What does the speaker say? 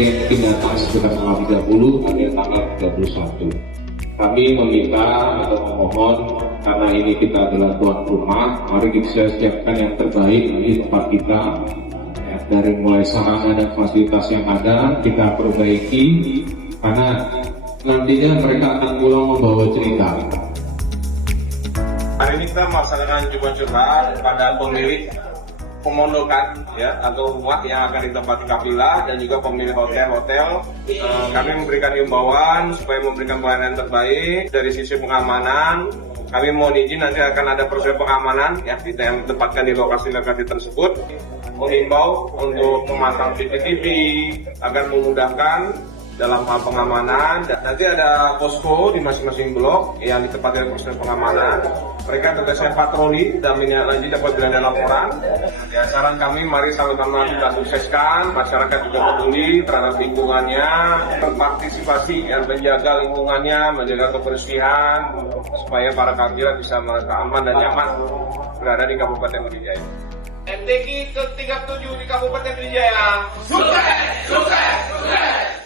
yang mungkin datang sekitar tanggal 30 hingga tanggal 31. Kami meminta atau memohon, karena ini kita adalah tuan rumah, mari kita siapkan yang terbaik di tempat kita. Ya, dari mulai sarana dan fasilitas yang ada kita perbaiki, karena nantinya mereka akan pulang membawa cerita. Hari ini kita melaksanakan jumpa curhat pada pemilik pemondokan ya atau rumah yang akan ditempati kafilah dan juga pemilik hotel-hotel. Kami memberikan himbauan supaya memberikan pelayanan terbaik dari sisi pengamanan. Kami mohon izin nanti akan ada proses pengamanan ya kita yang ditempatkan di lokasi-lokasi tersebut. Menghimbau untuk memasang CCTV agar memudahkan dalam hal pengamanan. Nanti ada posko di masing-masing blok yang ditempatkan proses pengamanan. Mereka tugasnya patroli dan menindaklanjuti apabila ada laporan. Ya, saran kami mari sama-sama kita sukseskan, masyarakat juga peduli terhadap lingkungannya, berpartisipasi dan menjaga lingkungannya, menjaga kebersihan supaya para kafilah bisa merasa aman dan nyaman berada di Kabupaten Pidijaya. MTQ ke-37 di Kabupaten Pidijaya. Sukses, sukses, sukses.